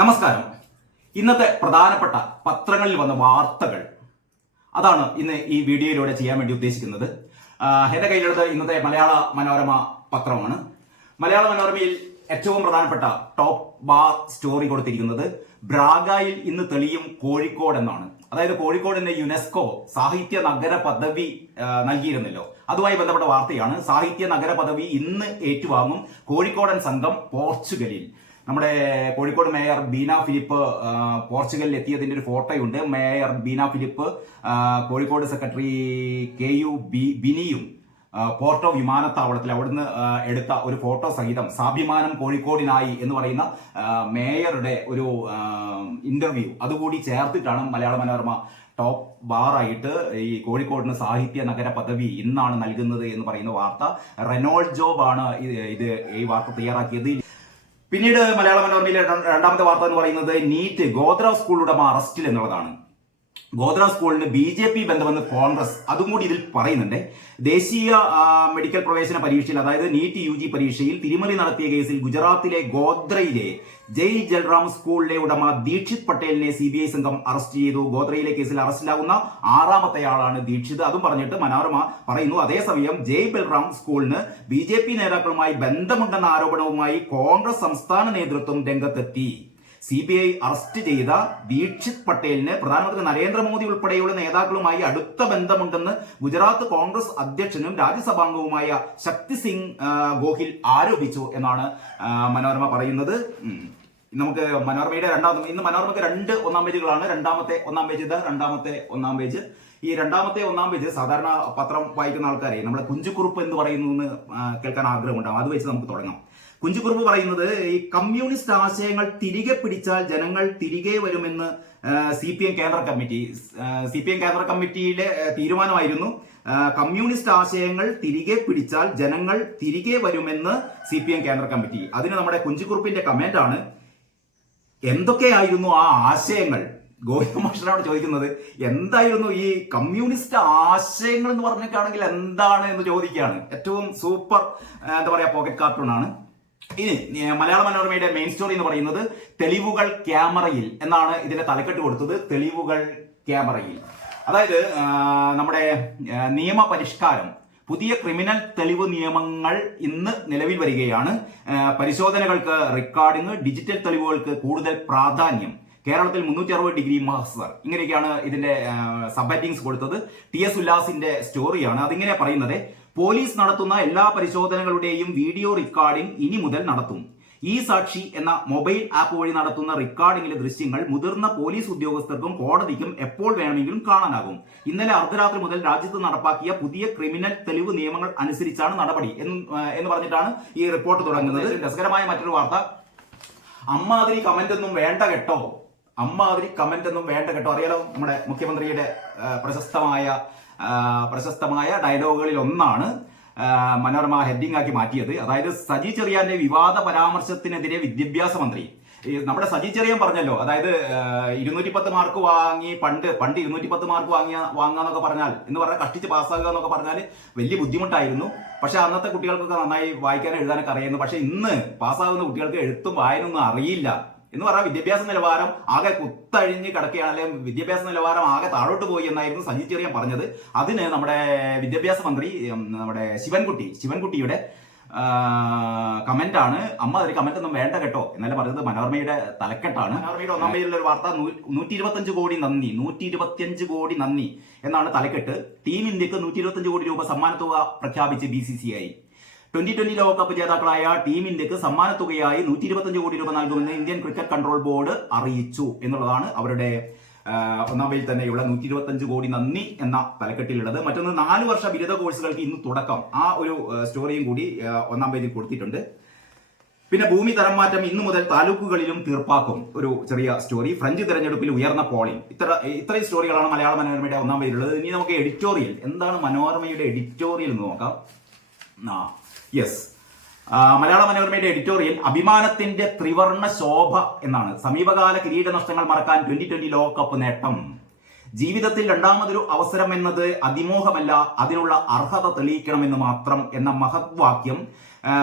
നമസ്കാരം. ഇന്നത്തെ പ്രധാനപ്പെട്ട പത്രങ്ങളിൽ വന്ന വാർത്തകൾ അതാണ് ഇന്ന് ഈ വീഡിയോയിലൂടെ ചെയ്യാൻ വേണ്ടി ഉദ്ദേശിക്കുന്നത്. എന്റെ കയ്യിലുള്ളത് ഇന്നത്തെ മലയാള മനോരമ പത്രമാണ്. മലയാള മനോരമയിൽ ഏറ്റവും പ്രധാനപ്പെട്ട ടോപ്പ് ബാർ സ്റ്റോറി കൊടുത്തിരിക്കുന്നത് ബ്രാഗയിൽ ഇന്ന് തെളിയും കോഴിക്കോട് എന്നാണ്. അതായത് കോഴിക്കോടിന് യുനെസ്കോ സാഹിത്യ നഗര പദവി നൽകിയിരുന്നല്ലോ, അതുമായി ബന്ധപ്പെട്ട വാർത്തയാണ്. സാഹിത്യ നഗര പദവി ഇന്ന് ഏറ്റുവാങ്ങും കോഴിക്കോടൻ സംഘം പോർച്ചുഗലിൽ. നമ്മുടെ കോഴിക്കോട് മേയർ ബീന ഫിലിപ്പ് പോർച്ചുഗലിൽ എത്തിയതിന്റെ ഒരു ഫോട്ടോയുണ്ട്. Mayor Beena Philip, Kozhikode secretary KU ബിനിയും പോർട്ടോ വിമാനത്താവളത്തിൽ അവിടുന്ന് എടുത്ത ഒരു ഫോട്ടോ സഹിതം സ്വാഭിമാനം കോഴിക്കോടിനായി എന്ന് പറയുന്ന മേയറുടെ ഒരു ഇന്റർവ്യൂ അതുകൂടി ചേർത്തിട്ടാണ് മലയാള മനോരമ ടോപ്പ് ബാറായിട്ട് ഈ കോഴിക്കോടിന് സാഹിത്യ നഗര പദവി ഇന്നാണ് നൽകുന്നത് എന്ന് പറയുന്ന വാർത്ത. റെനോൾഡ് ജോബ് ആണ് ഈ വാർത്ത തയ്യാറാക്കിയത്. പിന്നീട് മലയാള മനോരമയിലെ രണ്ടാമത്തെ വാർത്ത എന്ന് പറയുന്നത് നീറ്റ് ഗോത്ര സ്കൂൾ ഉടമ അറസ്റ്റിൽ എന്നുള്ളതാണ്. ഗോത്ര സ്കൂളിന് BJP ബന്ധമെന്ന് കോൺഗ്രസ്, അതും കൂടി ഇതിൽ പറയുന്നുണ്ട്. ദേശീയ മെഡിക്കൽ പ്രവേശന പരീക്ഷയിൽ, അതായത് നീറ്റ് UG പരീക്ഷയിൽ തിരിമറി നടത്തിയ കേസിൽ ഗുജറാത്തിലെ ഗോദ്രയിലെ ജയ് ജൽറാം സ്കൂളിലെ ഉടമ ദീക്ഷിത് പട്ടേലിനെ CBI സംഘം അറസ്റ്റ് ചെയ്തു. ഗോദ്രയിലെ കേസിൽ അറസ്റ്റിലാകുന്ന 6ാമത്തെയാളാണ് ദീക്ഷിത്. അതും പറഞ്ഞിട്ട് മനോരമ പറയുന്നു, അതേസമയം ജയ് ബൽറാം സ്കൂളിന് BJP നേതാക്കളുമായി ബന്ധമുണ്ടെന്ന ആരോപണവുമായി കോൺഗ്രസ് സംസ്ഥാന നേതൃത്വം രംഗത്തെത്തി. CBI അറസ്റ്റ് ചെയ്ത ദീക്ഷിത് പട്ടേലിന് പ്രധാനമന്ത്രി നരേന്ദ്രമോദി ഉൾപ്പെടെയുള്ള നേതാക്കളുമായി അടുത്ത ബന്ധമുണ്ടെന്ന് ഗുജറാത്ത് കോൺഗ്രസ് അധ്യക്ഷനും രാജ്യസഭാംഗവുമായ ശക്തി സിംഗ് ഗോഹിൽ ആരോപിച്ചു എന്നാണ് മനോരമ പറയുന്നത്. നമുക്ക് മനോരമയുടെ ഇന്ന് മനോരമയ്ക്ക് 2 ഒന്നാം പേജുകളാണ്. രണ്ടാമത്തെ ഒന്നാം പേജ് രണ്ടാമത്തെ ഒന്നാം പേജ്. ഈ രണ്ടാമത്തെ ഒന്നാം പേജ് സാധാരണ പത്രം വായിക്കുന്ന ആൾക്കാരെ നമ്മളെ കുഞ്ചുകുറുപ്പ് എന്ന് പറയുന്നു കേൾക്കാൻ ആഗ്രഹമുണ്ടാകും. അത് വെച്ച് നമുക്ക് തുടങ്ങാം. കുഞ്ചുകുറുപ്പ് പറയുന്നത്, ഈ കമ്മ്യൂണിസ്റ്റ് ആശയങ്ങൾ തിരികെ പിടിച്ചാൽ ജനങ്ങൾ തിരികെ വരുമെന്ന് CPM കേന്ദ്ര കമ്മിറ്റി. CPM കേന്ദ്ര കമ്മിറ്റിയിലെ തീരുമാനമായിരുന്നു കമ്മ്യൂണിസ്റ്റ് ആശയങ്ങൾ തിരികെ പിടിച്ചാൽ ജനങ്ങൾ തിരികെ വരുമെന്ന് CPM കേന്ദ്ര കമ്മിറ്റി. അതിന് നമ്മുടെ കുഞ്ചുകുറുപ്പിന്റെ കമന്റ് ആണ്, എന്തൊക്കെയായിരുന്നു ആ ആശയങ്ങൾ? ഗോവിന്ദ മാസ്റ്ററാണ് ചോദിക്കുന്നത്, എന്തായിരുന്നു ഈ കമ്മ്യൂണിസ്റ്റ് ആശയങ്ങൾ എന്ന് പറഞ്ഞിട്ടാണെങ്കിൽ എന്താണ് എന്ന് ചോദിക്കുകയാണ്. ഏറ്റവും സൂപ്പർ എന്താ പറയാ പോക്കറ്റ് കാർട്ടൂൺ ആണ്. ഇനി മലയാള മനോരമയുടെ മെയിൻ സ്റ്റോറി എന്ന് പറയുന്നത് തെളിവുകൾ ക്യാമറയിൽ എന്നാണ് ഇതിന്റെ തലക്കെട്ട് കൊടുത്തത്. തെളിവുകൾ ക്യാമറയിൽ, അതായത് നമ്മുടെ നിയമപരിഷ്കാരം, പുതിയ ക്രിമിനൽ തെളിവ് നിയമങ്ങൾ ഇന്ന് നിലവിൽ വരികയാണ്. പരിശോധനകൾക്ക് റെക്കോർഡിംഗ്, ഡിജിറ്റൽ തെളിവുകൾക്ക് കൂടുതൽ പ്രാധാന്യം, കേരളത്തിൽ 360 ഡിഗ്രി മഹസർ, ഇങ്ങനെയൊക്കെയാണ് ഇതിന്റെ സബ് ഹെഡിങ്സ് കൊടുത്തത്. TS ഉല്ലാസിന്റെ സ്റ്റോറിയാണ്. അതിങ്ങനെ പറയുന്നത്, പോലീസ് നടത്തുന്ന എല്ലാ പരിശോധനകളുടെയും വീഡിയോ റെക്കോർഡിംഗ് ഇനി മുതൽ നടത്തും. ഈ സാക്ഷി എന്ന മൊബൈൽ ആപ്പ് വഴി നടത്തുന്ന റെക്കോർഡിംഗിലെ ദൃശ്യങ്ങൾ മുതിർന്ന പോലീസ് ഉദ്യോഗസ്ഥർക്കും കോടതിക്കും എപ്പോൾ വേണമെങ്കിലും കാണാനാകും. ഇന്നലെ അർദ്ധരാത്രി മുതൽ രാജ്യത്ത് നടപ്പാക്കിയ പുതിയ ക്രിമിനൽ തെളിവ് നിയമങ്ങൾ അനുസരിച്ചാണ് നടപടി എന്ന് പറഞ്ഞിട്ടാണ് ഈ റിപ്പോർട്ട് തുടങ്ങുന്നത്. രസകരമായ മറ്റൊരു വാർത്ത, അമ്മാതിരി കമന്റ് ഒന്നും വേണ്ട കേട്ടോ, അമ്മാതിരി കമന്റ് ഒന്നും വേണ്ട കേട്ടോ. അറിയാലോ, നമ്മുടെ മുഖ്യമന്ത്രിയുടെ പ്രശസ്തമായ ഡയലോഗുകളിൽ ഒന്നാണ് മനോരമ ഹെഡിംഗ് ആക്കി മാറ്റിയത്. അതായത് സജി ചെറിയാന്റെ വിവാദ പരാമർശത്തിനെതിരെ വിദ്യാഭ്യാസ മന്ത്രി. നമ്മുടെ സജി ചെറിയാൻ പറഞ്ഞല്ലോ, അതായത് 210 മാർക്ക് വാങ്ങി പണ്ട് 210 മാർക്ക് വാങ്ങാന്നൊക്കെ പറഞ്ഞാൽ എന്ന് പറഞ്ഞാൽ കഷ്ടിച്ച് പാസ്സാകുക എന്നൊക്കെ പറഞ്ഞാൽ വലിയ ബുദ്ധിമുട്ടായിരുന്നു. പക്ഷെ അന്നത്തെ കുട്ടികൾക്കൊക്കെ നന്നായി വായിക്കാനും എഴുതാനൊക്കെ അറിയുന്നു. പക്ഷെ ഇന്ന് പാസ്സാകുന്ന കുട്ടികൾക്ക് എഴുത്തും വായനൊന്നും അറിയില്ല എന്ന് പറഞ്ഞാൽ വിദ്യാഭ്യാസ നിലവാരം ആകെ കുത്തഴിഞ്ഞ് കിടക്കുകയാണ്, അല്ലെങ്കിൽ വിദ്യാഭ്യാസ നിലവാരം ആകെ താഴോട്ട് പോയി എന്നായിരുന്നു സജി ചെറിയാൻ പറഞ്ഞത്. അതിന് നമ്മുടെ വിദ്യാഭ്യാസ മന്ത്രി നമ്മുടെ ശിവൻകുട്ടിയുടെ കമന്റ് ആണ്, അമ്മാതിരി കമന്റ് ഒന്നും വേണ്ട കേട്ടോ എന്നല്ല പറഞ്ഞത്. മനോരമയുടെ തലക്കെട്ടാണ്. മനോരമയുടെ ഒന്നാം പേജിലുള്ള ഒരു വാർത്ത, 125 കോടി നന്ദി, 125 കോടി നന്ദി എന്നാണ് തലക്കെട്ട്. ടീം ഇന്ത്യക്ക് 125 കോടി രൂപ സമ്മാനത്തുക പ്രഖ്യാപിച്ച് BCCI. 2020 ലോകകപ്പ് ജേതാക്കളായ ടീം ഇന്ത്യക്ക് സമ്മാനത്തുകയായി 125 കോടി രൂപ നൽകുമെന്ന് ഇന്ത്യൻ ക്രിക്കറ്റ് കൺട്രോൾ ബോർഡ് അറിയിച്ചു എന്നുള്ളതാണ് അവരുടെ ഒന്നാം പേജിൽ തന്നെയുള്ള 125 കോടി നന്ദി എന്ന തലക്കെട്ടിലുള്ളത്. മറ്റൊന്ന്, 4 വർഷ ബിരുദ കോഴ്സുകൾക്ക് ഇന്ന് തുടക്കം. ആ ഒരു സ്റ്റോറിയും കൂടി ഒന്നാം പേജിൽ കൊടുത്തിട്ടുണ്ട്. പിന്നെ ഭൂമി തരം മാറ്റം ഇന്നു മുതൽ താലൂക്കുകളിലും തീർപ്പാക്കും, ഒരു ചെറിയ സ്റ്റോറി. ഫ്രഞ്ച് തെരഞ്ഞെടുപ്പിൽ ഉയർന്ന പോളിംഗ്. ഇത്രയും സ്റ്റോറികളാണ് മലയാള മനോരമയുടെ ഒന്നാം പേജിലുള്ളത്. ഇനി നമുക്ക് എഡിറ്റോറിയൽ, എന്താണ് മനോരമയുടെ എഡിറ്റോറിയൽ എന്ന് നോക്കാം. യെസ്, മലയാള മനോരമയുടെ എഡിറ്റോറിയൽ അഭിമാനത്തിന്റെ ത്രിവർണ ശോഭ എന്നാണ്. സമീപകാല കിരീട നഷ്ടങ്ങൾ മറക്കാൻ 2020 ലോകകപ്പ് നേട്ടം. ജീവിതത്തിൽ രണ്ടാമതൊരു അവസരം എന്നത് അതിമോഹമല്ല, അതിനുള്ള അർഹത തെളിയിക്കണമെന്ന് മാത്രം എന്ന മഹത് വാക്യം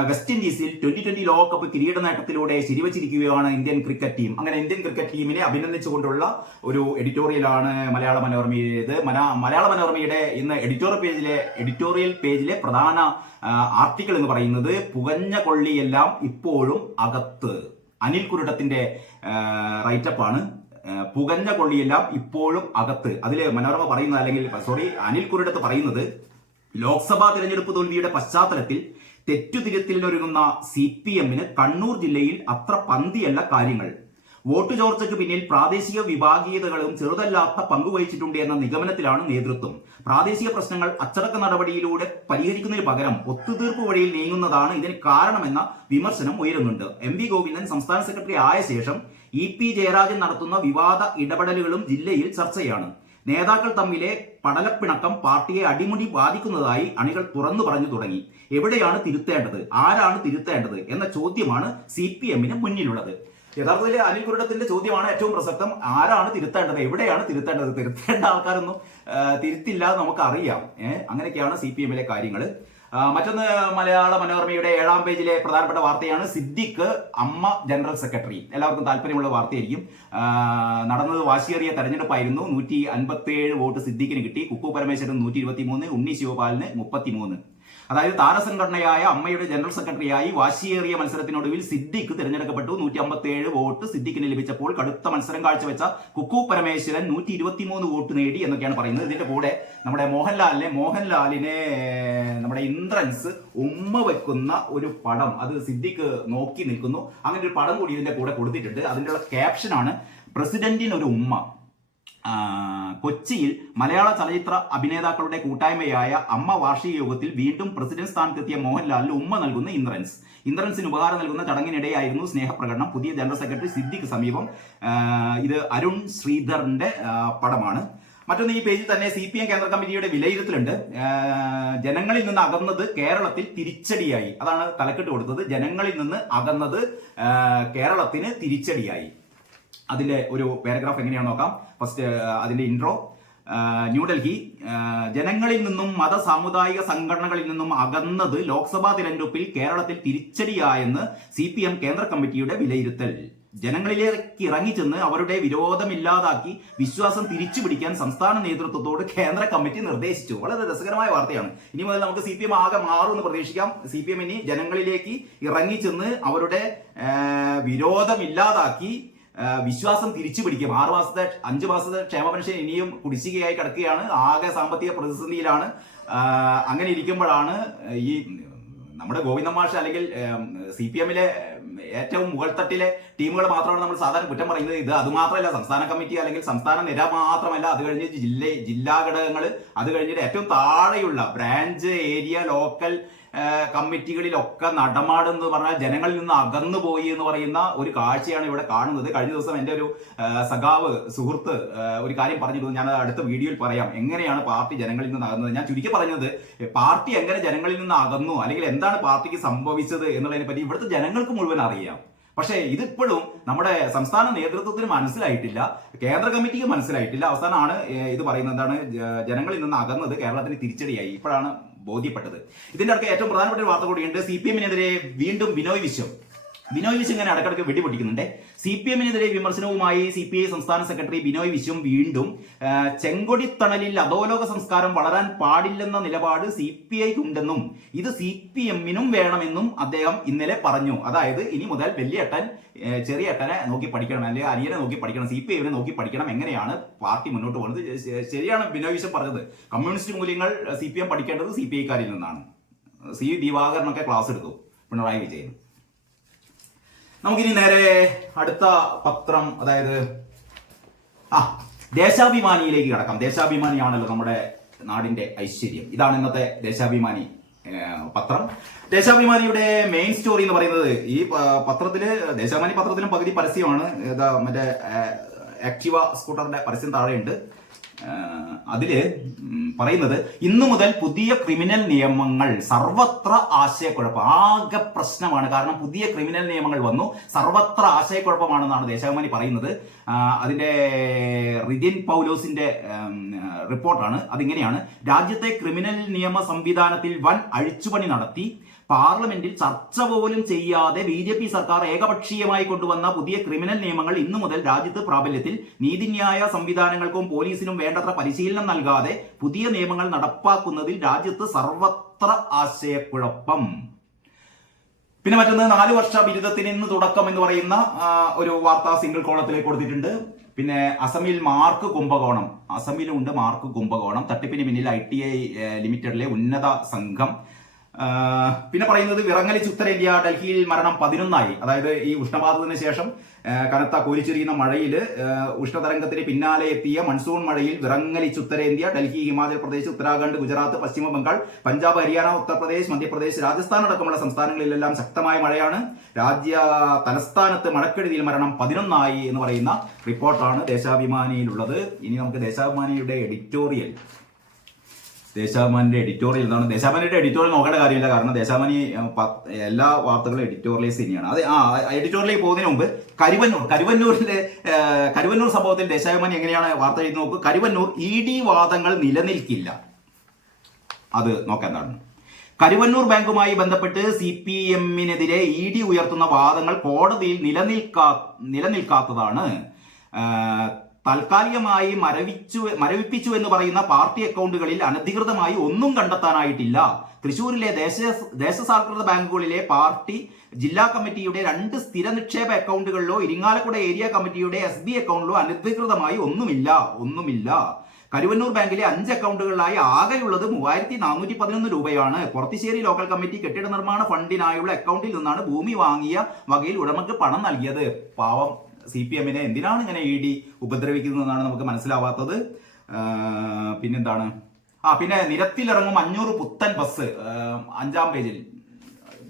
വെസ്റ്റ് ഇൻഡീസിൽ 2020 ലോകകപ്പ് കിരീട നേട്ടത്തിലൂടെ ശരിവച്ചിരിക്കുകയാണ് ഇന്ത്യൻ ക്രിക്കറ്റ് ടീം. അങ്ങനെ ഇന്ത്യൻ ക്രിക്കറ്റ് ടീമിനെ അഭിനന്ദിച്ചുകൊണ്ടുള്ള ഒരു എഡിറ്റോറിയലാണ് മലയാള മനോരമയുടേത്. മലയാള മനോരമയുടെ ഇന്ന് എഡിറ്റോറിയൽ പേജിലെ പ്രധാന ആർട്ടിക്കിൾ എന്ന് പറയുന്നത് പുകഞ്ഞ കൊള്ളിയെല്ലാം ഇപ്പോഴും അകത്ത്. അനിൽ കുരുടത്തിന്റെ റൈറ്റപ്പാണ്. പുകഞ്ഞ കൊള്ളിയെല്ലാം ഇപ്പോഴും അകത്ത്. അതില് മനോരമ പറയുന്നത്, അല്ലെങ്കിൽ അനിൽ കുരുടത്ത് പറയുന്നത്, ലോക്സഭാ തിരഞ്ഞെടുപ്പ് തോൽവിയുടെ പശ്ചാത്തലത്തിൽ തെറ്റുതിരുത്തലിനൊരുങ്ങുന്ന CPM-ന് കണ്ണൂർ ജില്ലയിൽ അത്ര പന്തിയല്ല കാര്യങ്ങൾ. വോട്ട് ചോർച്ചയ്ക്ക് പിന്നിൽ പ്രാദേശിക വിഭാഗീയതകളും ചെറുതല്ലാത്ത പങ്കുവഹിച്ചിട്ടുണ്ട് എന്ന നിഗമനത്തിലാണ് നേതൃത്വം. പ്രാദേശിക പ്രശ്നങ്ങൾ അച്ചടക്ക നടപടിയിലൂടെ പരിഹരിക്കുന്നതിന് പകരം ഒത്തുതീർപ്പ് വഴിയിൽ നീങ്ങുന്നതാണ് ഇതിന് കാരണമെന്ന വിമർശനം ഉയരുന്നുണ്ട്. MV ഗോവിന്ദൻ സംസ്ഥാന സെക്രട്ടറി ആയ ശേഷം EP ജയരാജൻ നടത്തുന്ന വിവാദ ഇടപെടലുകളും ജില്ലയിൽ ചർച്ചയാണ്. നേതാക്കൾ തമ്മിലെ പടലപ്പിണക്കം പാർട്ടിയെ അടിമുടി ബാധിക്കുന്നതായി അണികൾ തുറന്നു പറഞ്ഞു തുടങ്ങി. എവിടെയാണ് തിരുത്തേണ്ടത്, ആരാണ് തിരുത്തേണ്ടത് എന്ന ചോദ്യമാണ് CPM-ന് മുന്നിലുള്ളത്. യഥാർത്ഥത്തിൽ അനിൽ കുരുടത്തിന്റെ ചോദ്യമാണ് ഏറ്റവും പ്രസക്തം. ആരാണ് തിരുത്തേണ്ടത്, എവിടെയാണ് തിരുത്തേണ്ടത്? തിരുത്തേണ്ട ആൾക്കാരൊന്നും തിരുത്തില്ല, നമുക്കറിയാം. അങ്ങനെയൊക്കെയാണ് CPM-ലെ കാര്യങ്ങൾ. മറ്റൊന്ന്, മലയാള മനോരമയുടെ 7-ാം പേജിലെ പ്രധാനപ്പെട്ട വാർത്തയാണ് സിദ്ദിഖ് അമ്മ ജനറൽ സെക്രട്ടറി. എല്ലാവർക്കും താല്പര്യമുള്ള വാർത്തയായിരിക്കും. നടന്നത് വാശിയേറിയ തെരഞ്ഞെടുപ്പായിരുന്നു. 157 വോട്ട് സിദ്ദിഖിന് കിട്ടി. കുക്കു പരമേശ്വരൻ 123, ഉണ്ണി ശിവപാലിന് 33. അതായത് താരസംഘടനയായ അമ്മയുടെ ജനറൽ സെക്രട്ടറിയായി വാശിയേറിയ മത്സരത്തിനൊടുവിൽ സിദ്ദിഖ് തിരഞ്ഞെടുക്കപ്പെട്ടു. 157 വോട്ട് സിദ്ദിഖിന് ലഭിച്ചപ്പോൾ കടുത്ത മത്സരം കാഴ്ചവെച്ച കുക്കു പരമേശ്വരൻ 123 വോട്ട് നേടി എന്നൊക്കെയാണ് പറയുന്നത്. ഇതിന്റെ കൂടെ നമ്മുടെ മോഹൻലാലിനെ നമ്മുടെ ഇന്ദ്രൻസ് ഉമ്മ വെക്കുന്ന ഒരു പടം, അത് സിദ്ദിഖ് നോക്കി നിൽക്കുന്നു, അങ്ങനെ ഒരു പടം കൂടി ഇതിന്റെ കൂടെ കൊടുത്തിട്ടുണ്ട്. അതിന്റെ ക്യാപ്ഷനാണ് പ്രസിഡന്റിനൊരു ഉമ്മ. കൊച്ചിയിൽ മലയാള ചലച്ചിത്ര അഭിനേതാക്കളുടെ കൂട്ടായ്മയായ അമ്മ വാർഷിക യോഗത്തിൽ വീണ്ടും പ്രസിഡന്റ് സ്ഥാനത്തെത്തിയ മോഹൻലാലിന് ഉമ്മ നൽകുന്ന ഇന്ദ്രൻസിന് ഉപഹാരം നൽകുന്ന ചടങ്ങിനിടെയായിരുന്നു സ്നേഹപ്രകടനം. പുതിയ ജനറൽ സെക്രട്ടറി സിദ്ദിഖ് സമീപം. ഇത് അരുൺ ശ്രീധറിന്റെ പടമാണ്. മറ്റൊന്ന്, ഈ പേജിൽ തന്നെ CPM കേന്ദ്ര കമ്മിറ്റിയുടെ വിലയിരുത്തലുണ്ട്. ജനങ്ങളിൽ നിന്ന് അകന്നത് കേരളത്തിൽ തിരിച്ചടിയായി. അതാണ് തലക്കെട്ട് കൊടുത്തത്. ജനങ്ങളിൽ നിന്ന് അകന്നത് കേരളത്തിന് തിരിച്ചടിയായി. അതിന്റെ ഒരു പാരഗ്രാഫ് എങ്ങനെയാണെന്ന് നോക്കാം. ഫസ്റ്റ് അതിന്റെ ഇൻട്രോ. ന്യൂഡൽഹി, ജനങ്ങളിൽ നിന്നും മത സാമുദായിക സംഘടനകളിൽ നിന്നും അകന്നത് ലോക്സഭാ തിരഞ്ഞെടുപ്പിൽ കേരളത്തിൽ തിരിച്ചടിയായെന്ന് CPM കേന്ദ്ര കമ്മിറ്റിയുടെ വിലയിരുത്തൽ. ജനങ്ങളിലേക്ക് ഇറങ്ങിച്ചെന്ന് അവരുടെ വിരോധമില്ലാതാക്കി വിശ്വാസം തിരിച്ചു പിടിക്കാൻ സംസ്ഥാന നേതൃത്വത്തോട് കേന്ദ്ര കമ്മിറ്റി നിർദ്ദേശിച്ചു. വളരെ രസകരമായ വാർത്തയാണ്. ഇനി മുതൽ നമുക്ക് CPM ആകെ മാറുമെന്ന് പ്രതീക്ഷിക്കാം. CPM ഇനി ജനങ്ങളിലേക്ക് ഇറങ്ങിച്ചെന്ന് അവരുടെ വിരോധമില്ലാതാക്കി വിശ്വാസം തിരിച്ചു പിടിക്കും. 5 മാസത്തെ ക്ഷേമ പെൻഷൻ ഇനിയും കുടിശ്ശികയായി കിടക്കുകയാണ്. ആകെ സാമ്പത്തിക പ്രതിസന്ധിയിലാണ്. അങ്ങനെ ഇരിക്കുമ്പോഴാണ് ഈ നമ്മുടെ ഗോവിന്ദൻ മാഷ്, അല്ലെങ്കിൽ CPM-ലെ ഏറ്റവും മുകൾത്തട്ടിലെ ടീമുകൾ മാത്രമാണ് നമ്മൾ സാധാരണ കുറ്റം പറയുന്നത്. ഇത് അതുമാത്രമല്ല, സംസ്ഥാന കമ്മിറ്റി അല്ലെങ്കിൽ സംസ്ഥാന നിര മാത്രമല്ല, അത് കഴിഞ്ഞ് ജില്ലാ ഘടകങ്ങൾ, അത് കഴിഞ്ഞിട്ട് ഏറ്റവും താഴെയുള്ള ബ്രാഞ്ച്, ഏരിയ, ലോക്കൽ കമ്മിറ്റികളിലൊക്കെ നടമാടെന്ന് പറഞ്ഞാൽ ജനങ്ങളിൽ നിന്ന് അകന്നുപോയി എന്ന് പറയുന്ന ഒരു കാഴ്ചയാണ് ഇവിടെ കാണുന്നത്. കഴിഞ്ഞ ദിവസം എൻ്റെ ഒരു സുഹൃത്ത് ഒരു കാര്യം പറഞ്ഞിരുന്നു. ഞാൻ അടുത്ത വീഡിയോയിൽ പറയാം എങ്ങനെയാണ് പാർട്ടി ജനങ്ങളിൽ നിന്ന് അകന്നത്. ഞാൻ ചുരുക്കി പറഞ്ഞത്, പാർട്ടി എങ്ങനെ ജനങ്ങളിൽ നിന്ന് അകന്നു, അല്ലെങ്കിൽ എന്താണ് പാർട്ടിക്ക് സംഭവിച്ചത് എന്നുള്ളതിനെ പറ്റി ഇവിടുത്തെ ജനങ്ങൾക്ക് മുഴുവൻ അറിയാം. പക്ഷേ ഇതിപ്പോഴും നമ്മുടെ സംസ്ഥാന നേതൃത്വത്തിന് മനസ്സിലായിട്ടില്ല, കേന്ദ്ര കമ്മിറ്റിക്ക് മനസ്സിലായിട്ടില്ല. അവസാനമാണ് ഇത് പറയുന്നത്, എന്താണ് ജനങ്ങളിൽ നിന്ന് അകന്നത് കേരളത്തിന് തിരിച്ചടിയായി. ഇപ്പോഴാണ് ബോധ്യപ്പെട്ടത്. ഇതിന്റെ അടുത്ത് ഏറ്റവും പ്രധാനപ്പെട്ട ഒരു വാർത്ത കൂടിയുണ്ട്. CPM-നെതിരെ വീണ്ടും ബിനോയ് വിശ്വം ഇങ്ങനെ ഇടക്കിടക്ക് വെടിപൊട്ടിക്കുന്നുണ്ട്. CPM-നെതിരെ വിമർശനവുമായി CPI സംസ്ഥാന സെക്രട്ടറി ബിനോയ് വിശ്വം വീണ്ടും ചെങ്കൊടിത്തണലിൽ അധോലോക സംസ്കാരം വളരാൻ പാടില്ലെന്ന നിലപാട് CPI-ക്കുണ്ടെന്നും ഇത് CPM-നും വേണമെന്നും അദ്ദേഹം ഇന്നലെ പറഞ്ഞു. അതായത് ഇനി മുതൽ വലിയേട്ടൻ ചെറിയേട്ടനെ നോക്കി പഠിക്കണം, അല്ലെങ്കിൽ അനിയനെ നോക്കി പഠിക്കണം, CPI-നെ നോക്കി പഠിക്കണം. എങ്ങനെയാണ് പാർട്ടി മുന്നോട്ട് പോകുന്നത്? ശരിയാണ് ബിനോയ് വിശ്വം പറഞ്ഞത്. കമ്മ്യൂണിസ്റ്റ് മൂല്യങ്ങൾ CPM പഠിക്കേണ്ടത് CPI-ക്കാരിൽ നിന്നാണ്. ദിവാകരനൊക്കെ ക്ലാസ് എടുത്തു, പിണറായി വിജയൻ. നമുക്കിനി നേരെ അടുത്ത പത്രം, അതായത് ദേശാഭിമാനിയിലേക്ക് കടക്കാം. ദേശാഭിമാനിയാണല്ലോ നമ്മുടെ നാടിന്റെ ഐശ്വര്യം. ഇതാണ് ഇന്നത്തെ ദേശാഭിമാനി പത്രം. ദേശാഭിമാനിയുടെ മെയിൻ സ്റ്റോറി എന്ന് പറയുന്നത്, ഈ പത്രത്തില്, ദേശാഭിമാനി പത്രത്തിലും പകുതി പരസ്യമാണ്. മറ്റേ ആക്ടിവ സ്കൂട്ടറിന്റെ പരസ്യം താഴെയുണ്ട്. അതില് പറയുന്നത്, ഇന്നു മുതൽ പുതിയ ക്രിമിനൽ നിയമങ്ങൾ, സർവത്ര ആശയക്കുഴപ്പം, ആകെ പ്രശ്നമാണ്. കാരണം പുതിയ ക്രിമിനൽ നിയമങ്ങൾ വന്നു, സർവത്ര ആശയക്കുഴപ്പമാണെന്നാണ് ദേശാഭിമാനി പറയുന്നത്. അതിന്റെ റിദിൻ പൗലോസിന്റെ റിപ്പോർട്ടാണ്. അതിങ്ങനെയാണ്: രാജ്യത്തെ ക്രിമിനൽ നിയമ സംവിധാനത്തിൽ വൻ അഴിച്ചുപണി നടത്തി പാർലമെന്റിൽ ചർച്ച പോലും ചെയ്യാതെ BJP സർക്കാർ ഏകപക്ഷീയമായി കൊണ്ടുവന്ന പുതിയ ക്രിമിനൽ നിയമങ്ങൾ ഇന്നു മുതൽ രാജ്യത്ത് പ്രാബല്യത്തിൽ. നീതിന്യായ സംവിധാനങ്ങൾക്കും പോലീസിനും വേണ്ടത്ര പരിശീലനം നൽകാതെ പുതിയ നിയമങ്ങൾ നടപ്പാക്കുന്നതിൽ രാജ്യത്ത് സർവത്ര ആശയക്കുഴപ്പം. പിന്നെ മറ്റൊന്ന്, 4 വർഷ ബിരുദത്തിന് ഇന്ന് തുടക്കം എന്ന് പറയുന്ന ഒരു വാർത്ത സിംഗിൾ കോളത്തിലേക്ക് കൊടുത്തിട്ടുണ്ട്. പിന്നെ അസമിൽ മാർക്ക് കുംഭകോണം, അസമിലുണ്ട് മാർക്ക് കുംഭകോണം, തട്ടിപ്പിന് പിന്നിൽ ITI ലിമിറ്റഡിലെ ഉന്നത സംഘം. പിന്നെ പറയുന്നത് വിറങ്ങലിച്ച് ഉത്തരേന്ത്യ, ഡൽഹിയിൽ മരണം 11ആയി. അതായത് ഈ ഉഷ്ണപാതത്തിന് ശേഷം കനത്ത കോരിച്ചെറിയുന്ന മഴയിൽ ഉഷ്ണതരംഗത്തിന് പിന്നാലെ എത്തിയ മൺസൂൺ മഴയിൽ വിറങ്ങലിച്ച് ഉത്തരേന്ത്യ, ഡൽഹി, ഹിമാചൽ പ്രദേശ്, ഉത്തരാഖണ്ഡ്, ഗുജറാത്ത്, പശ്ചിമ ബംഗാൾ, പഞ്ചാബ്, ഹരിയാന, ഉത്തർപ്രദേശ്, മധ്യപ്രദേശ്, രാജസ്ഥാൻ അടക്കമുള്ള സംസ്ഥാനങ്ങളിലെല്ലാം ശക്തമായ മഴയാണ്. രാജ്യ തലസ്ഥാനത്ത് മഴക്കെടുതിയിൽ മരണം 11ആയി എന്ന് പറയുന്ന റിപ്പോർട്ടാണ് ദേശാഭിമാനിയിലുള്ളത്. ഇനി നമുക്ക് ദേശാഭിമാനിയുടെ എഡിറ്റോറിയൽ എന്താണ്? ദേശാഭിമാനിയുടെ എഡിറ്റോറിയൽ നോക്കേണ്ട കാര്യമില്ല, കാരണം ദേശാഭിമാനി എല്ലാ വാർത്തകളും എഡിറ്റോറിയൽസ് തന്നെയാണ്. അത് എഡിറ്റോറിയലിലേക്ക് പോകുന്നതിന് മുമ്പ് കരുവന്നൂർ സംഭവത്തിൽ ദേശാഭിമാനി എങ്ങനെയാണ് വാർത്ത എഴുതി നോക്കൂ. കരുവന്നൂർ ED വാദങ്ങൾ നിലനിൽക്കില്ല. അത് നോക്കേണ്ടതാണ്. കരുവന്നൂർ ബാങ്കുമായി ബന്ധപ്പെട്ട് CPM-നെതിരെ ED ഉയർത്തുന്ന വാദങ്ങൾ കോടതിയിൽ നിലനിൽക്കാത്തതാണ്. താൽക്കാലികമായി മരവിപ്പിച്ചു എന്ന് പറയുന്ന പാർട്ടി അക്കൗണ്ടുകളിൽ അനധികൃതമായി ഒന്നും കണ്ടെത്താനായിട്ടില്ല. തൃശൂരിലെ ദേശസാൽകൃത ബാങ്കുകളിലെ പാർട്ടി ജില്ലാ കമ്മിറ്റിയുടെ 2 സ്ഥിര നിക്ഷേപ അക്കൗണ്ടുകളിലോ ഇരിങ്ങാലക്കുട ഏരിയ കമ്മിറ്റിയുടെ SB അക്കൗണ്ടിലോ അനധികൃതമായി ഒന്നുമില്ല. കരുവന്നൂർ ബാങ്കിലെ 5 അക്കൗണ്ടുകളിലായി ആകെയുള്ളത് 3411 രൂപയാണ്. പൊറത്തിശ്ശേരി ലോക്കൽ കമ്മിറ്റി കെട്ടിട നിർമ്മാണ ഫണ്ടിനായുള്ള അക്കൗണ്ടിൽ നിന്നാണ് ഭൂമി വാങ്ങിയ വകയിൽ ഉടമക്ക് പണം നൽകിയത്. പാവം CPM-നെ എന്തിനാണ് ഇങ്ങനെ ED ഉപദ്രവിക്കുന്നതെന്നാണ് നമുക്ക് മനസ്സിലാവാത്തത്. പിന്നെന്താണ്? പിന്നെ നിരത്തിലിറങ്ങും 500 പുത്തൻ ബസ്. 5-ാം പേജിൽ,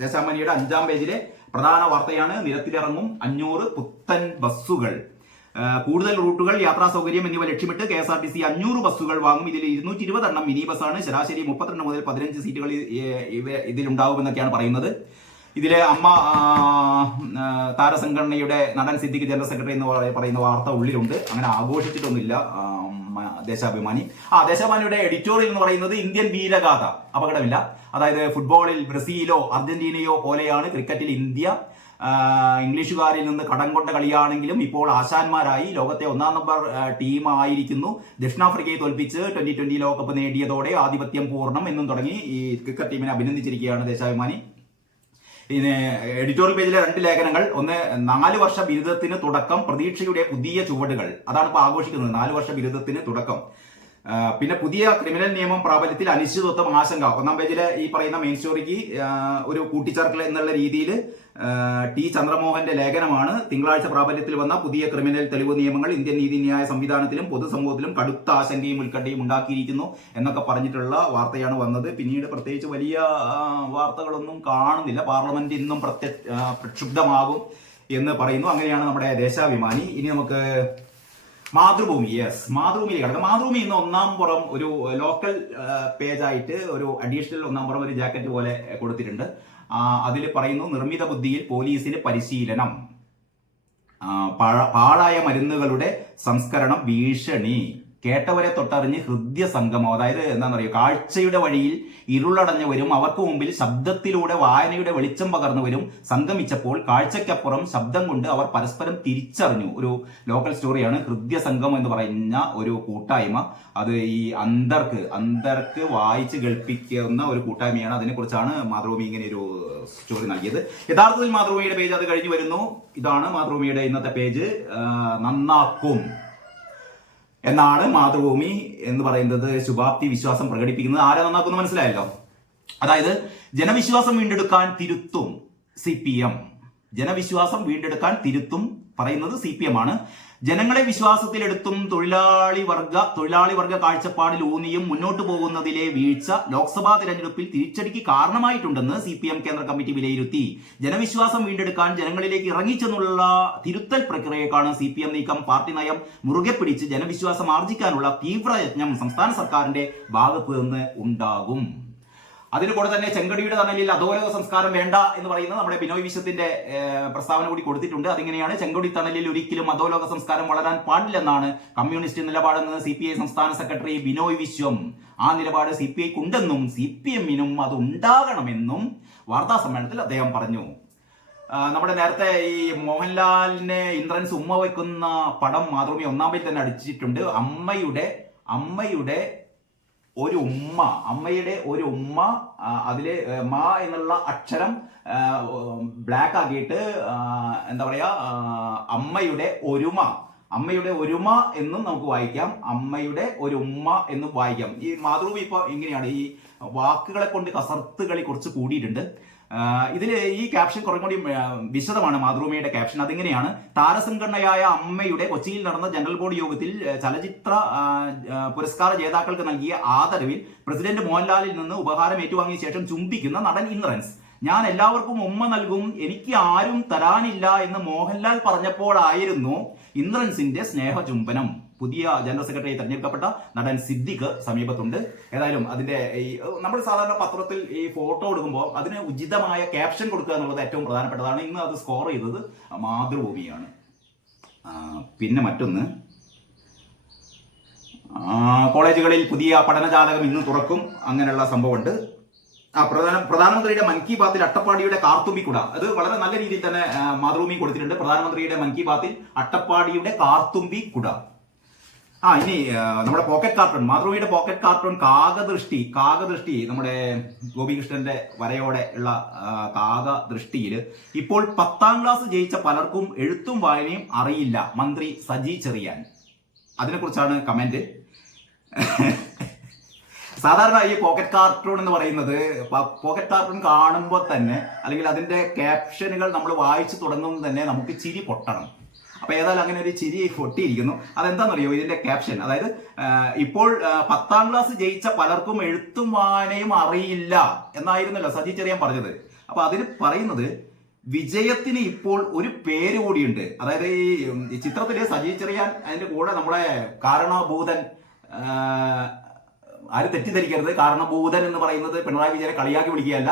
ദേശാഭിമാനിയുടെ 5-ാം പേജിലെ പ്രധാന വാർത്തയാണ് നിരത്തിലിറങ്ങും 500 പുത്തൻ ബസ്സുകൾ. കൂടുതൽ റൂട്ടുകൾ, യാത്രാ സൗകര്യം എന്നിവ ലക്ഷ്യമിട്ട് KSRTC 500 ബസ്സുകൾ വാങ്ങും. ഇതിൽ 220 എണ്ണം മിനി ബസ്സാണ്. ശരാശരി 32 മുതൽ 15 സീറ്റുകൾ ഇതിലുണ്ടാവുമെന്നൊക്കെയാണ് പറയുന്നത്. ഇതിലെ അമ്മ താരസംഘടനയുടെ നടൻ സിദ്ദിഖ് ജനറൽ സെക്രട്ടറി എന്ന് പറയുന്ന വാർത്ത ഉള്ളിലുണ്ട്. അങ്ങനെ ആഘോഷിച്ചിട്ടൊന്നുമില്ല ദേശാഭിമാനി. ദേശാഭിമാനിയുടെ എഡിറ്റോറിയൽ എന്ന് പറയുന്നത് ഇന്ത്യൻ വീരഗാഥ, അപകടമില്ല. അതായത് ഫുട്ബോളിൽ ബ്രസീലോ അർജന്റീനയോ പോലെയാണ് ക്രിക്കറ്റിൽ ഇന്ത്യ. ഇംഗ്ലീഷുകാരിൽ നിന്ന് കടം കൊണ്ട കളിയാണെങ്കിലും ഇപ്പോൾ ആശാന്മാരായി ലോകത്തെ 1-ാം നമ്പർ ടീം ആയിരിക്കുന്നു. ദക്ഷിണാഫ്രിക്കയെ തോൽപ്പിച്ച് 2020 ലോകകപ്പ് നേടിയതോടെ ആധിപത്യം പൂർണ്ണം എന്നും തുടങ്ങി ഈ ക്രിക്കറ്റ് ടീമിനെ അഭിനന്ദിച്ചിരിക്കുകയാണ് ദേശാഭിമാനി. പിന്നെ എഡിറ്റോറിയൽ പേജിലെ 2 ലേഖനങ്ങൾ. ഒന്ന്, 4 വർഷ ബിരുദത്തിന് തുടക്കം, പ്രതീക്ഷയുടെ പുതിയ ചുവടുകൾ. അതാണ് ഇപ്പോൾ ആഘോഷിക്കുന്നത്, 4 വർഷ ബിരുദത്തിന് തുടക്കം. പിന്നെ പുതിയ ക്രിമിനൽ നിയമം പ്രാബല്യത്തിൽ അനിശ്ചിതത്വം, ആശങ്ക. 1-ാം പേജിലെ ഈ പറയുന്ന മെയിൻ സ്റ്റോറിക്ക് ഒരു കൂട്ടിച്ചേർക്കൽ എന്നുള്ള രീതിയിൽ T. ചന്ദ്രമോഹന്റെ ലേഖനമാണ്. തിങ്കളാഴ്ച പ്രാബല്യത്തിൽ വന്ന പുതിയ ക്രിമിനൽ തെളിവ് നിയമങ്ങൾ ഇന്ത്യൻ നീതിന്യായ സംവിധാനത്തിലും പൊതുസമൂഹത്തിലും കടുത്ത ആശങ്കയും ഉത്കണ്ഠയും ഉണ്ടാക്കിയിരിക്കുന്നു എന്നൊക്കെ പറഞ്ഞിട്ടുള്ള വാർത്തയാണ് വന്നത്. പിന്നീട് പ്രത്യേകിച്ച് വലിയ വാർത്തകളൊന്നും കാണുന്നില്ല. പാർലമെന്റ് ഇന്നും പ്രക്ഷുബ്ധമാകും എന്ന് പറയുന്നു. അങ്ങനെയാണ് നമ്മുടെ ദേശാഭിമാനി. ഇനി നമുക്ക് മാതൃഭൂമി. മാതൃഭൂമിയിലേക്ക് കിടക്കാം. മാതൃഭൂമി ഇന്ന് 1-ാം പുറം ഒരു ലോക്കൽ പേജായിട്ട് ഒരു അഡീഷണൽ 1-ാം പുറം ഒരു ജാക്കറ്റ് പോലെ കൊടുത്തിട്ടുണ്ട്. അതിൽ പറയുന്നു, നിർമ്മിത ബുദ്ധിയിൽ പോലീസിന് പരിശീലനം, പാഴായ മരുന്നുകളുടെ സംസ്കരണം ഭീഷണി, കേട്ടവരെ തൊട്ടറിഞ്ഞ് ഹൃദയ സംഗമം. അതായത് എന്താണെന്ന് പറയുക, കാഴ്ചയുടെ വഴിയിൽ ഇരുളടഞ്ഞവരും അവർക്ക് മുമ്പിൽ ശബ്ദത്തിലൂടെ വായനയുടെ വെളിച്ചം പകർന്നവരും സംഗമിച്ചപ്പോൾ കാഴ്ചയ്ക്കപ്പുറം ശബ്ദം കൊണ്ട് അവർ പരസ്പരം തിരിച്ചറിഞ്ഞു. ഒരു ലോക്കൽ സ്റ്റോറിയാണ്. ഹൃദയ സംഗമം എന്ന് പറയുന്ന ഒരു കൂട്ടായ്മ, അത് ഈ അന്തർക്ക് വായിച്ച് കേൾപ്പിക്കുന്ന ഒരു കൂട്ടായ്മയാണ്. അതിനെക്കുറിച്ചാണ് മാതൃഭൂമി ഇങ്ങനെ ഒരു സ്റ്റോറി നൽകിയത്. യഥാർത്ഥത്തിൽ മാതൃഭൂമിയുടെ പേജ് അത് കഴിഞ്ഞു വരുന്നു. ഇതാണ് മാതൃഭൂമിയുടെ ഇന്നത്തെ പേജ്. നന്നാക്കും എന്നാണ് മാതൃഭൂമി എന്ന് പറയുന്നത്. ശുഭാപ്തി വിശ്വാസം പ്രകടിപ്പിക്കുന്നത്. ആരെ നന്നാക്കുന്നു മനസ്സിലായല്ലോ. അതായത് ജനവിശ്വാസം വീണ്ടെടുക്കാൻ തിരുത്തും CPM. ജനവിശ്വാസം വീണ്ടെടുക്കാൻ തിരുത്തും പറയുന്നത് CPM ആണ്. ജനങ്ങളെ വിശ്വാസത്തിലെടുത്തും തൊഴിലാളി വർഗ കാഴ്ചപ്പാടിൽ ഊന്നിയും മുന്നോട്ട് പോകുന്നതിലെ വീഴ്ച ലോക്സഭാ തിരഞ്ഞെടുപ്പിൽ തിരിച്ചടിക്ക് കാരണമായിട്ടുണ്ടെന്ന് CPM കേന്ദ്ര കമ്മിറ്റി വിലയിരുത്തി. ജനവിശ്വാസം വീണ്ടെടുക്കാൻ ജനങ്ങളിലേക്ക് ഇറങ്ങിച്ചെന്നുള്ള തിരുത്തൽ പ്രക്രിയക്കാണ് CPM നീക്കം. പാർട്ടി നയം മുറുകെ പിടിച്ച് ജനവിശ്വാസം ആർജിക്കാനുള്ള തീവ്രയത്നം സംസ്ഥാന സർക്കാരിന്റെ ഭാഗത്ത് നിന്ന് ഉണ്ടാകും. അതിന് കൂടെ തന്നെ ചെങ്കടിയുടെ തണലിൽ അധോലോക സംസ്കാരം വേണ്ട എന്ന് പറയുന്ന നമ്മുടെ ബിനോയ് വിശ്വത്തിന്റെ പ്രസ്താവന കൂടി കൊടുത്തിട്ടുണ്ട്. അതിങ്ങനെയാണ്: ചെങ്കൊടി തണലിൽ ഒരിക്കലും അധോലോക സംസ്കാരം വളരാൻ പാടില്ലെന്നാണ് കമ്മ്യൂണിസ്റ്റ് നിലപാടെന്ന് CPI സംസ്ഥാന സെക്രട്ടറി ബിനോയ് വിശ്വം. ആ നിലപാട് CPIക്ക് ഉണ്ടെന്നും CPMനും അത് ഉണ്ടാകണമെന്നും വാർത്താ സമ്മേളനത്തിൽ അദ്ദേഹം പറഞ്ഞു. നമ്മുടെ നേരത്തെ ഈ മോഹൻലാലിനെ ഇന്ദ്രൻസ് ഉമ്മ വയ്ക്കുന്ന പടം മാതൃഭൂമി ഒന്നാം പേജിൽ തന്നെ അടിച്ചിട്ടുണ്ട്. അമ്മയുടെ ഒരു ഉമ്മ അതില് മാ എന്നുള്ള അക്ഷരം ബ്ലാക്ക് ആക്കിയിട്ട് എന്താ പറയാ, അമ്മയുടെ ഒരുമ എന്നും നമുക്ക് വായിക്കാം, അമ്മയുടെ ഒരു ഉമ്മ എന്നും വായിക്കാം. ഈ മാതൃഭൂമി ഇപ്പൊ ഇങ്ങനെയാണ്, ഈ വാക്കുകളെ കൊണ്ട് കസർത്ത് കളി കുറച്ച് കൂടിയിട്ടുണ്ട്. ഇതില് ഈ ക്യാപ്ഷൻ കുറേ കൂടി വിശദമാണ്. മാതൃഭൂമിയുടെ ക്യാപ്ഷൻ അതിങ്ങനെയാണ്: താരസംഘടനയായ അമ്മയുടെ കൊച്ചിയിൽ നടന്ന ജനറൽ ബോഡി യോഗത്തിൽ ചലച്ചിത്ര പുരസ്കാര ജേതാക്കൾക്ക് നൽകിയ ആദരവിൽ പ്രസിഡന്റ് മോഹൻലാലിൽ നിന്ന് ഉപഹാരം ഏറ്റുവാങ്ങിയ ശേഷം ചുംബിക്കുന്ന നടൻ ഇന്ദ്രൻസ്. ഞാൻ എല്ലാവർക്കും ഉമ്മ നൽകും, എനിക്ക് ആരും തരാനില്ല എന്ന് മോഹൻലാൽ പറഞ്ഞപ്പോഴായിരുന്നു ഇന്ദ്രൻസിന്റെ സ്നേഹചുംബനം. പുതിയ ജനറൽ സെക്രട്ടറി തെരഞ്ഞെടുക്കപ്പെട്ട നടൻ സിദ്ദിഖ് സമീപത്തുണ്ട്. ഏതായാലും അതിന്റെ ഈ നമ്മൾ സാധാരണ പത്രത്തിൽ ഈ ഫോട്ടോ എടുക്കുമ്പോൾ അതിന് ഉചിതമായ ക്യാപ്ഷൻ കൊടുക്കുക എന്നുള്ളത് ഏറ്റവും പ്രധാനപ്പെട്ടതാണ്. ഇന്ന് അത് സ്കോർ ചെയ്തത് മാതൃഭൂമിയാണ്. പിന്നെ മറ്റൊന്ന്, കോളേജുകളിൽ പുതിയ പഠനജാലകം ഇന്ന് തുറക്കും, അങ്ങനെയുള്ള സംഭവമുണ്ട്. പ്രധാനമന്ത്രിയുടെ മൻ കി ബാത്തിൽ അട്ടപ്പാടിയുടെ കാർത്തുമ്പിക്കുട, അത് വളരെ നല്ല രീതിയിൽ തന്നെ മാതൃഭൂമി കൊടുത്തിട്ടുണ്ട്. പ്രധാനമന്ത്രിയുടെ മൻ കി ബാത്തിൽ അട്ടപ്പാടിയുടെ കാർത്തുമ്പിക്കുട. ഇനി നമ്മുടെ പോക്കറ്റ് കാർട്ടൂൺ, മാതൃഭൂമിയുടെ പോക്കറ്റ് കാർട്ടൂൺ കാകദൃഷ്ടി, നമ്മുടെ ഗോപികൃഷ്ണന്റെ വരയോടെ ഉള്ള കാകദൃഷ്ടിയിൽ ഇപ്പോൾ 10ാം ക്ലാസ് ജയിച്ച പലർക്കും എഴുത്തും വായനയും അറിയില്ല, മന്ത്രി സജി ചെറിയാൻ. അതിനെക്കുറിച്ചാണ് കമന്റ്. സാധാരണ ഈ പോക്കറ്റ് കാർട്ടൂൺ എന്ന് പറയുന്നത്, പോക്കറ്റ് കാർട്ടൂൺ കാണുമ്പോൾ തന്നെ അല്ലെങ്കിൽ അതിന്റെ ക്യാപ്ഷനുകൾ നമ്മൾ വായിച്ചു തുടങ്ങുമ്പോൾ തന്നെ നമുക്ക് ചിരി പൊട്ടണം. അപ്പൊ ഏതായാലും അങ്ങനെ ഒരു ചിരി പൊട്ടിയിരിക്കുന്നു. അതെന്താണെന്നറിയോ ഇതിന്റെ ക്യാപ്ഷൻ? അതായത് ഇപ്പോൾ 10ാം ക്ലാസ് ജയിച്ച പലർക്കും എഴുത്തും വായനയും അറിയില്ല എന്നായിരുന്നല്ലോ സജി ചെറിയാൻ പറഞ്ഞത്. അപ്പൊ അതിന് പറയുന്നത് വിജയത്തിന് ഇപ്പോൾ ഒരു പേര് കൂടിയുണ്ട്. അതായത് ഈ ചിത്രത്തില് സജി ചെറിയാൻ അതിന്റെ കൂടെ നമ്മുടെ കാരണഭൂതൻ, ആരും തെറ്റിദ്ധരിക്കരുത്, കാരണഭൂതൻ എന്ന് പറയുന്നത് പിണറായി വിജയനെ കളിയാക്കി വിളിക്കുകയല്ല.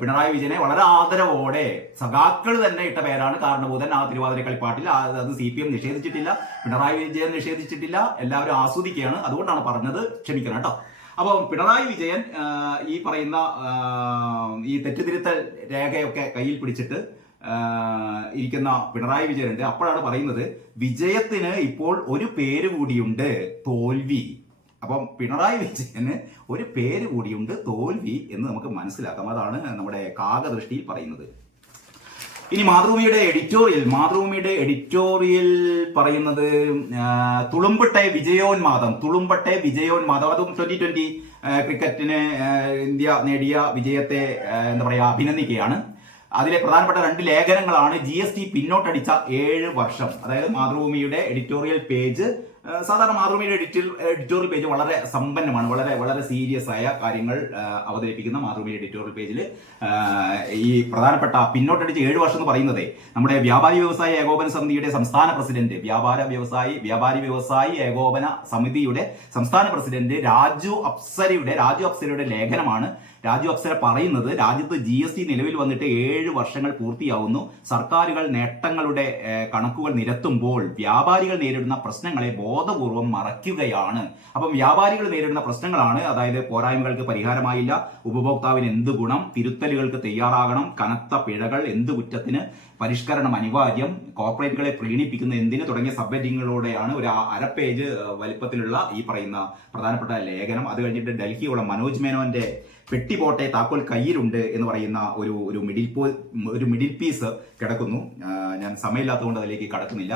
പിണറായി വിജയനെ വളരെ ആദരവോടെ സഖാക്കൾ തന്നെ ഇട്ട പേരാണ് കാരണഭൂതൻ. ആ തിരുവാതിര കളിപ്പാട്ടിൽ അത് CPM നിഷേധിച്ചിട്ടില്ല, പിണറായി വിജയൻ നിഷേധിച്ചിട്ടില്ല, എല്ലാവരും ആസ്വദിക്കുകയാണ്. അതുകൊണ്ടാണ് പറഞ്ഞത്, ക്ഷമിക്കണം കേട്ടോ. അപ്പോൾ പിണറായി വിജയൻ ഈ പറയുന്ന ഈ തെറ്റുതിരുത്തൽ രേഖയൊക്കെ കയ്യിൽ പിടിച്ചിട്ട് ഇരിക്കുന്ന പിണറായി വിജയനുണ്ട്. അപ്പോഴാണ് പറയുന്നത് വിജയത്തിന് ഇപ്പോൾ ഒരു പേര് കൂടിയുണ്ട്, തോൽവി. അപ്പം പിണറായി വിജയന് ഒരു പേര് കൂടിയുണ്ട്, തോൽവി എന്ന് നമുക്ക് മനസ്സിലാക്കാം. അതാണ് നമ്മുടെ കാകദൃഷ്ടിയിൽ പറയുന്നത്. ഇനി മാതൃഭൂമിയുടെ എഡിറ്റോറിയൽ പറയുന്നത് തുളുമ്പട്ടെ വിജയോന്മാദം. അതും 2020 ക്രിക്കറ്റിന് ഇന്ത്യ നേടിയ വിജയത്തെ എന്താ പറയാ അഭിനന്ദിക്കുകയാണ്. അതിലെ പ്രധാനപ്പെട്ട 2 ലേഖനങ്ങളാണ് GST പിന്നോട്ടടിച്ച 7 വർഷം. അതായത് മാതൃഭൂമിയുടെ എഡിറ്റോറിയൽ പേജ്, സാധാരണ മാതൃഭൂമിയുടെ എഡിറ്റോറിയൽ പേജ് വളരെ സമ്പന്നമാണ്, വളരെ വളരെ സീരിയസ് ആയ കാര്യങ്ങൾ അവതരിപ്പിക്കുന്ന മാതൃഭൂമിയുടെ എഡിറ്റോറിയൽ പേജിൽ ഈ പ്രധാനപ്പെട്ട പിന്നോട്ടടിച്ച് 7 വർഷം എന്ന് പറയുന്നത് നമ്മുടെ വ്യാപാരി വ്യവസായി ഏകോപന സമിതിയുടെ സംസ്ഥാന പ്രസിഡന്റ്, വ്യാപാരി വ്യവസായി ഏകോപന സമിതിയുടെ സംസ്ഥാന പ്രസിഡന്റ് രാജു അപ്സരയുടെ ലേഖനമാണ്. രാജു അപ്സര പറയുന്നത് രാജ്യത്ത് GST നിലവിൽ വന്നിട്ട് 7 വർഷങ്ങൾ പൂർത്തിയാവുന്നു. സർക്കാരുകൾ നേട്ടങ്ങളുടെ കണക്കുകൾ നിരത്തുമ്പോൾ വ്യാപാരികൾ നേരിടുന്ന പ്രശ്നങ്ങളെ ബോധപൂർവം മറയ്ക്കുകയാണ്. അപ്പം വ്യാപാരികൾ നേരിടുന്ന പ്രശ്നങ്ങളാണ്, അതായത് പോരായ്മകൾക്ക് പരിഹാരമായില്ല, ഉപഭോക്താവിന് എന്ത് ഗുണം, തിരുത്തലുകൾക്ക് തയ്യാറാകണം, കനത്ത പിഴകൾ, എന്ത് കുറ്റത്തിന് പരിഷ്കരണം അനിവാര്യം, കോർപ്പറേറ്റുകളെ പ്രീണിപ്പിക്കുന്ന എന്തിന് തുടങ്ങിയ സബ്ഹെഡിങ്ങുകളോടെയാണ് ഒരു 1/2 പേജ് വലിപ്പത്തിലുള്ള ഈ പറയുന്ന പ്രധാനപ്പെട്ട ലേഖനം. അത് കഴിഞ്ഞിട്ട് ഡൽഹിയുള്ള മനോജ് മേനോന്റെ പെട്ടിപോട്ടെ താക്കോൽ കയ്യിലുണ്ട് എന്ന് പറയുന്ന ഒരു മിഡിൽ പീസ് കിടക്കുന്നു. ഞാൻ സമയമില്ലാത്തതുകൊണ്ട് അതിലേക്ക് കടക്കുന്നില്ല.